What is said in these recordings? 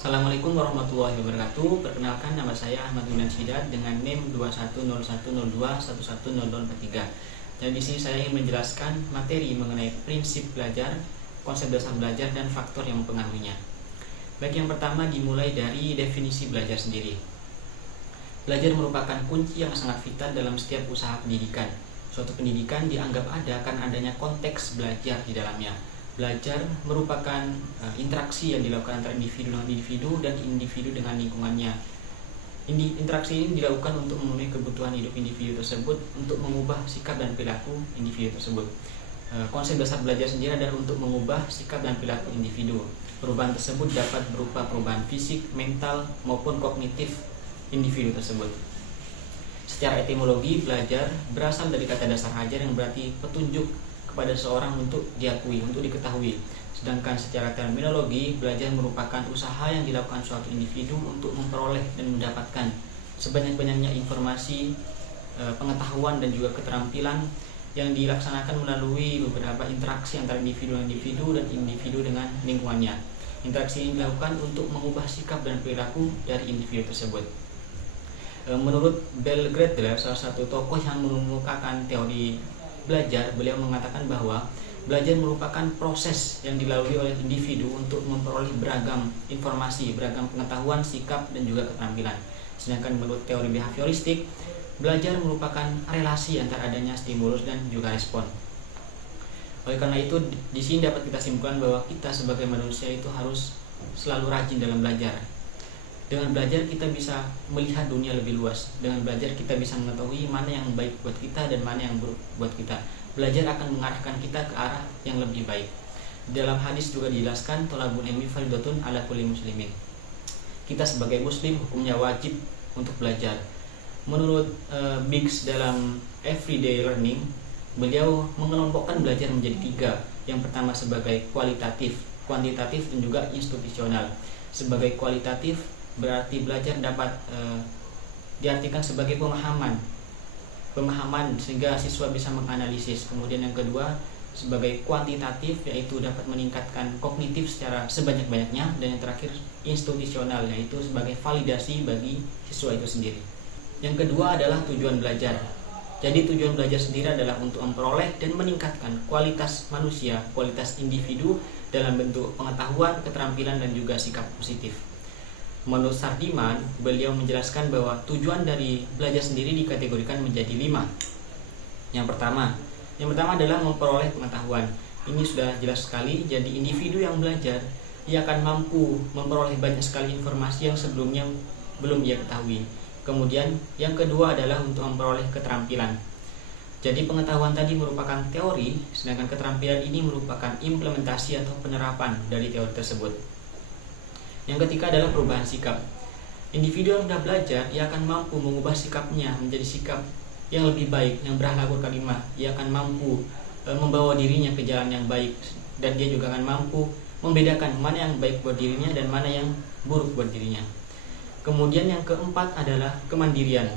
Assalamualaikum warahmatullahi wabarakatuh. Perkenalkan, nama saya Ahmad Yunan Sidat dengan NIM 210102110043. Dan di sini saya ingin menjelaskan materi mengenai prinsip belajar, konsep dasar belajar, dan faktor yang mempengaruhinya. Baik, yang pertama dimulai dari definisi belajar sendiri. Belajar merupakan kunci yang sangat vital dalam setiap usaha pendidikan. Suatu pendidikan dianggap ada karena adanya konteks belajar di dalamnya. Belajar merupakan interaksi yang dilakukan antara individu dengan individu dan individu dengan lingkungannya. Interaksi ini dilakukan untuk memenuhi kebutuhan hidup individu tersebut, untuk mengubah sikap dan perilaku individu tersebut. Konsep dasar belajar sendiri adalah untuk mengubah sikap dan perilaku individu. Perubahan tersebut dapat berupa perubahan fisik, mental, maupun kognitif individu tersebut. Secara etimologi, belajar berasal dari kata dasar ajar yang berarti petunjuk kepada seorang untuk diakui, untuk diketahui. Sedangkan secara terminologi, belajar merupakan usaha yang dilakukan suatu individu untuk memperoleh dan mendapatkan sebanyak-banyaknya informasi, pengetahuan, dan juga keterampilan yang dilaksanakan melalui beberapa interaksi antara individu dengan individu dan individu dengan lingkungannya. Interaksi ini dilakukan untuk mengubah sikap dan perilaku dari individu tersebut. Menurut Bell Gradler, salah satu tokoh yang mengemukakan teori belajar, beliau mengatakan bahwa belajar merupakan proses yang dilalui oleh individu untuk memperoleh beragam informasi, beragam pengetahuan, sikap, dan juga keterampilan. Sedangkan menurut teori behavioristik, belajar merupakan relasi antara adanya stimulus dan juga respon. Oleh karena itu, di sini dapat kita simpulkan bahwa kita sebagai manusia itu harus selalu rajin dalam belajar. Dengan belajar kita bisa melihat dunia lebih luas. Dengan belajar kita bisa mengetahui mana yang baik buat kita dan mana yang buruk buat kita. Belajar akan mengarahkan kita ke arah yang lebih baik. Dalam hadis juga dijelaskan, thalabul ilmi fardhatun ala kulli muslimin. Kita sebagai muslim hukumnya wajib untuk belajar. Menurut Biggs dalam Everyday Learning, beliau mengelompokkan belajar menjadi 3. Yang pertama sebagai kualitatif, kuantitatif, dan juga institusional. Sebagai kualitatif berarti belajar dapat diartikan sebagai pemahaman sehingga siswa bisa menganalisis. Kemudian yang kedua sebagai kuantitatif, yaitu dapat meningkatkan kognitif secara sebanyak-banyaknya. Dan yang terakhir institusional, yaitu sebagai validasi bagi siswa itu sendiri. Yang kedua adalah tujuan belajar. Jadi tujuan belajar sendiri adalah untuk memperoleh dan meningkatkan kualitas manusia, kualitas individu dalam bentuk pengetahuan, keterampilan, dan juga sikap positif. Menurut Sardiman, beliau menjelaskan bahwa tujuan dari belajar sendiri dikategorikan menjadi 5. Yang pertama adalah memperoleh pengetahuan. Ini sudah jelas sekali. Jadi individu yang belajar, ia akan mampu memperoleh banyak sekali informasi yang sebelumnya belum ia ketahui. Kemudian yang kedua adalah untuk memperoleh keterampilan. Jadi pengetahuan tadi merupakan teori, sedangkan keterampilan ini merupakan implementasi atau penerapan dari teori tersebut. Yang ketiga adalah perubahan sikap. Individu yang sudah belajar, ia akan mampu mengubah sikapnya menjadi sikap yang lebih baik, yang berakhlakul karimah. Ia akan mampu membawa dirinya ke jalan yang baik, dan dia juga akan mampu membedakan mana yang baik buat dirinya dan mana yang buruk buat dirinya. Kemudian yang keempat adalah kemandirian.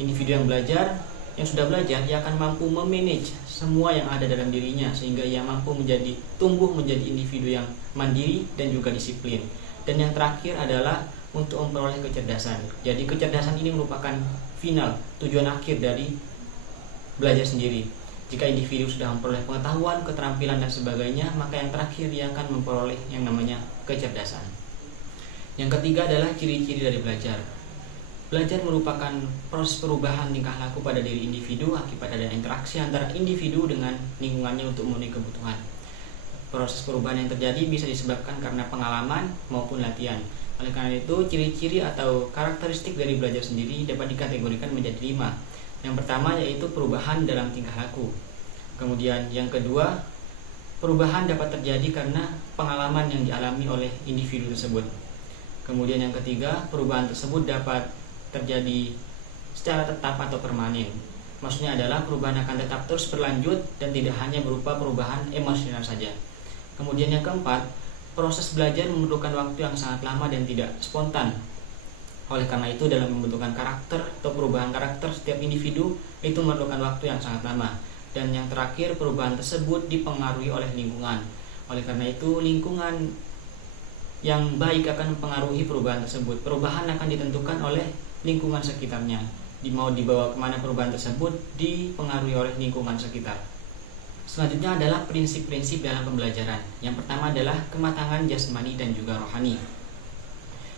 Individu yang belajar, yang sudah belajar, ia akan mampu memanage semua yang ada dalam dirinya, sehingga ia mampu tumbuh menjadi individu yang mandiri dan juga disiplin. Dan yang terakhir adalah untuk memperoleh kecerdasan. Jadi kecerdasan ini merupakan final, tujuan akhir dari belajar sendiri. Jika individu sudah memperoleh pengetahuan, keterampilan, dan sebagainya, maka yang terakhir dia akan memperoleh yang namanya kecerdasan. Yang ketiga adalah ciri-ciri dari belajar. Belajar merupakan proses perubahan tingkah laku pada diri individu akibat adanya interaksi antara individu dengan lingkungannya untuk memenuhi kebutuhan. Proses perubahan yang terjadi bisa disebabkan karena pengalaman maupun latihan. Oleh karena itu, ciri-ciri atau karakteristik dari belajar sendiri dapat dikategorikan menjadi 5. Yang pertama yaitu perubahan dalam tingkah laku. Kemudian yang kedua, perubahan dapat terjadi karena pengalaman yang dialami oleh individu tersebut. Kemudian yang ketiga, perubahan tersebut dapat terjadi secara tetap atau permanen. Maksudnya adalah perubahan akan tetap terus berlanjut dan tidak hanya berupa perubahan emosional saja. Kemudian yang keempat, proses belajar memerlukan waktu yang sangat lama dan tidak spontan. Oleh karena itu, dalam membentukkan karakter atau perubahan karakter setiap individu itu memerlukan waktu yang sangat lama. Dan yang terakhir, perubahan tersebut dipengaruhi oleh lingkungan. Oleh karena itu, lingkungan yang baik akan mempengaruhi perubahan tersebut. Perubahan akan ditentukan oleh lingkungan sekitarnya. Mau dibawa kemana perubahan tersebut dipengaruhi oleh lingkungan sekitar. Selanjutnya adalah prinsip-prinsip dalam pembelajaran. Yang pertama adalah kematangan jasmani dan juga rohani.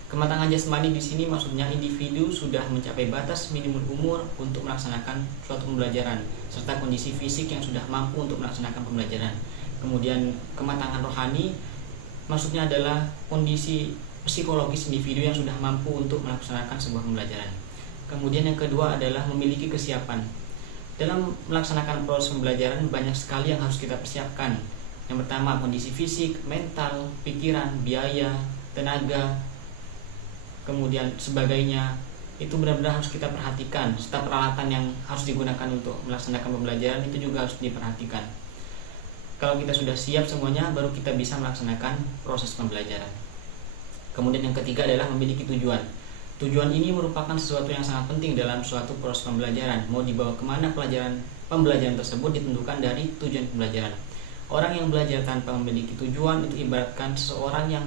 Kematangan jasmani di sini maksudnya individu sudah mencapai batas minimum umur untuk melaksanakan suatu pembelajaran serta kondisi fisik yang sudah mampu untuk melaksanakan pembelajaran. Kemudian kematangan rohani maksudnya adalah kondisi psikologis individu yang sudah mampu untuk melaksanakan sebuah pembelajaran. Kemudian yang kedua adalah memiliki kesiapan. Dalam melaksanakan proses pembelajaran banyak sekali yang harus kita persiapkan. Yang pertama kondisi fisik, mental, pikiran, biaya, tenaga, kemudian sebagainya. Itu benar-benar harus kita perhatikan. Serta peralatan yang harus digunakan untuk melaksanakan pembelajaran itu juga harus diperhatikan. Kalau kita sudah siap semuanya, baru kita bisa melaksanakan proses pembelajaran. Kemudian yang ketiga adalah memiliki tujuan. Tujuan ini merupakan sesuatu yang sangat penting dalam suatu proses pembelajaran. Mau dibawa kemana pembelajaran tersebut ditentukan dari tujuan pembelajaran. Orang yang belajar tanpa memiliki tujuan itu ibaratkan seseorang yang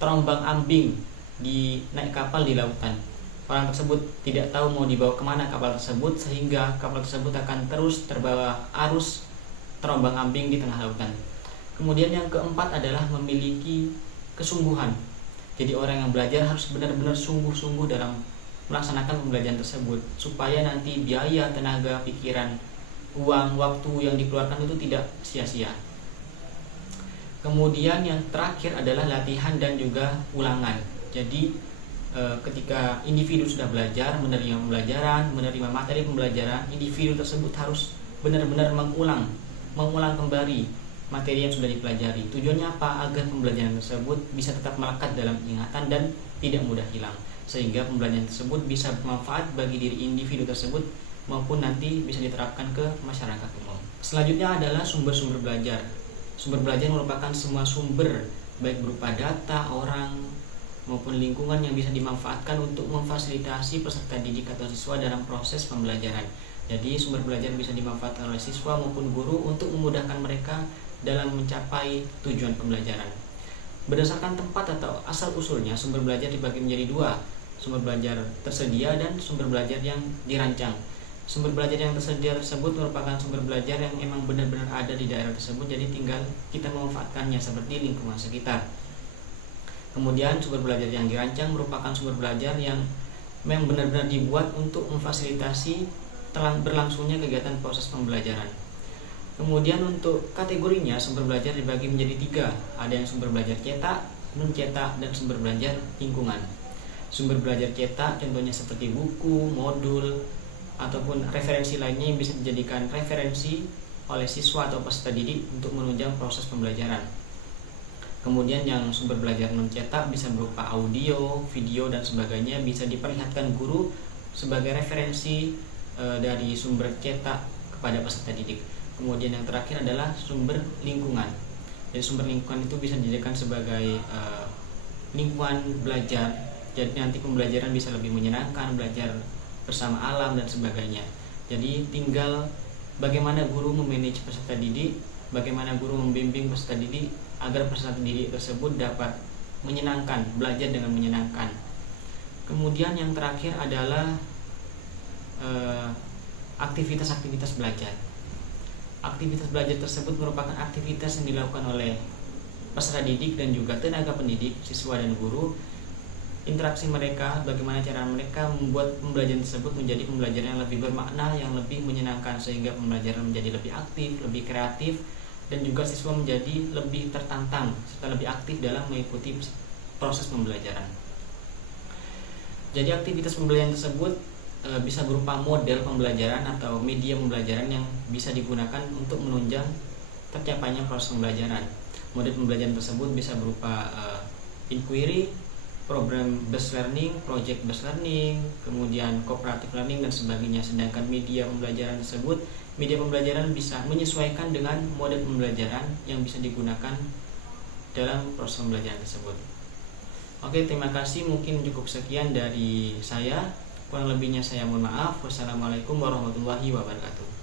terombang-ambing di naik kapal di lautan. Orang tersebut tidak tahu mau dibawa kemana kapal tersebut, sehingga kapal tersebut akan terus terbawa arus terombang-ambing di tengah lautan. Kemudian yang keempat adalah memiliki kesungguhan. Jadi orang yang belajar harus benar-benar sungguh-sungguh dalam melaksanakan pembelajaran tersebut, supaya nanti biaya, tenaga, pikiran, uang, waktu yang dikeluarkan itu tidak sia-sia. Kemudian yang terakhir adalah latihan dan juga ulangan. Jadi ketika individu sudah belajar, menerima pembelajaran, menerima materi pembelajaran, individu tersebut harus benar-benar mengulang kembali materi yang sudah dipelajari. Tujuannya apa? Agar pembelajaran tersebut bisa tetap melekat dalam ingatan dan tidak mudah hilang, sehingga pembelajaran tersebut bisa bermanfaat bagi diri individu tersebut maupun nanti bisa diterapkan ke masyarakat umum. Selanjutnya adalah sumber-sumber belajar. Sumber belajar merupakan semua sumber, baik berupa data, orang, maupun lingkungan yang bisa dimanfaatkan untuk memfasilitasi peserta didik atau siswa dalam proses pembelajaran. Jadi sumber belajar bisa dimanfaatkan oleh siswa maupun guru untuk memudahkan mereka dalam mencapai tujuan pembelajaran. Berdasarkan tempat atau asal-usulnya, sumber belajar dibagi menjadi dua, sumber belajar tersedia dan sumber belajar yang dirancang. Sumber belajar yang tersedia tersebut merupakan sumber belajar yang memang benar-benar ada di daerah tersebut, jadi tinggal kita memanfaatkannya seperti lingkungan sekitar. Kemudian sumber belajar yang dirancang merupakan sumber belajar yang memang benar-benar dibuat untuk memfasilitasi berlangsungnya kegiatan proses pembelajaran. Kemudian untuk kategorinya sumber belajar dibagi menjadi tiga. Ada yang sumber belajar cetak, non-cetak, dan sumber belajar lingkungan. Sumber belajar cetak contohnya seperti buku, modul, ataupun referensi lainnya yang bisa dijadikan referensi oleh siswa atau peserta didik untuk menunjang proses pembelajaran. Kemudian yang sumber belajar non-cetak bisa berupa audio, video, dan sebagainya, bisa diperlihatkan guru sebagai referensi dari sumber cetak kepada peserta didik. Kemudian yang terakhir adalah sumber lingkungan. Jadi sumber lingkungan itu bisa dijadikan sebagai lingkungan belajar. Jadi nanti pembelajaran bisa lebih menyenangkan, belajar bersama alam dan sebagainya. Jadi tinggal bagaimana guru memanage peserta didik, bagaimana guru membimbing peserta didik agar peserta didik tersebut dapat menyenangkan, belajar dengan menyenangkan. Kemudian yang terakhir adalah aktivitas-aktivitas belajar. Aktivitas belajar tersebut merupakan aktivitas yang dilakukan oleh peserta didik dan juga tenaga pendidik, siswa dan guru. Interaksi mereka, bagaimana cara mereka membuat pembelajaran tersebut menjadi pembelajaran yang lebih bermakna, yang lebih menyenangkan, sehingga pembelajaran menjadi lebih aktif, lebih kreatif, dan juga siswa menjadi lebih tertantang serta lebih aktif dalam mengikuti proses pembelajaran. Jadi aktivitas pembelajaran tersebut bisa berupa model pembelajaran atau media pembelajaran yang bisa digunakan untuk menunjang tercapainya proses pembelajaran. Model pembelajaran tersebut bisa berupa inquiry, program based learning, project based learning, kemudian cooperative learning dan sebagainya. Sedangkan media pembelajaran tersebut, media pembelajaran bisa menyesuaikan dengan model pembelajaran yang bisa digunakan dalam proses pembelajaran tersebut. Oke, terima kasih. Mungkin cukup sekian dari saya. Kurang lebihnya saya mohon maaf. Wassalamualaikum warahmatullahi wabarakatuh.